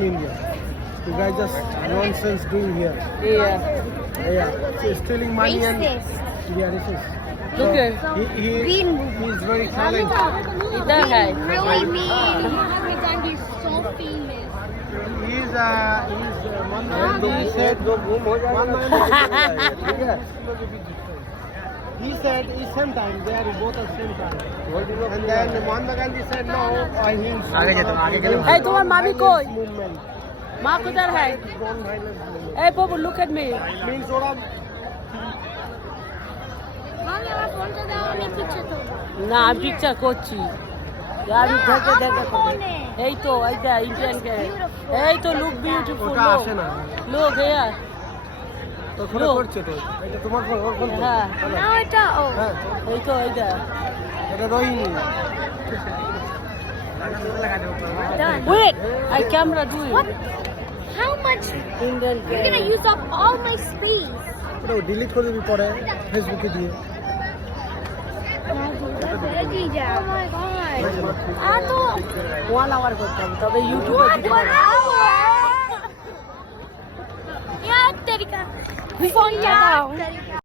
from India. You guys just nonsense doing here. Yeah. She's stealing money and Racist. yeah, this is. Look at He's very talented. इधर है Really mean. Muhammad Gandhi is so famous. He's he said he said it's same time. They are both at same time. And then Mahatma Gandhi said no. Hey, तुम्हार मामी कोई movement. माँ किधर है Non-violent movement. Hey, Bobo, look at me. Means ওরা Mommy, আমার ফোনটা দাও আমি পিকচার তুলবো। না আমি পিকচার করছি আমি দেখে দেখে ফোনে। এই তো এইটা ইন্ডিয়ান কে এই তো লুক বিউটিফুল ওটা আসে না। লোক হেয়ার তো ফলো করছে তো। এটা তোমার ফোন ওর ফোন। হ্যাঁ না এটা ও। হ্যাঁ, এই তো এইটা এটা Rohini. Done. Wait I camera do What? How much? Indian কে You're gonna use up all my space. এটা ডিলিট করে দিবি পরে ফেসবুকে দিয়ে। Oh my god. আতো 1 আওয়ার করতে হবে তবে ইউটিউবে দিতে What পারবো। hour? यार तेरी का फोन क्या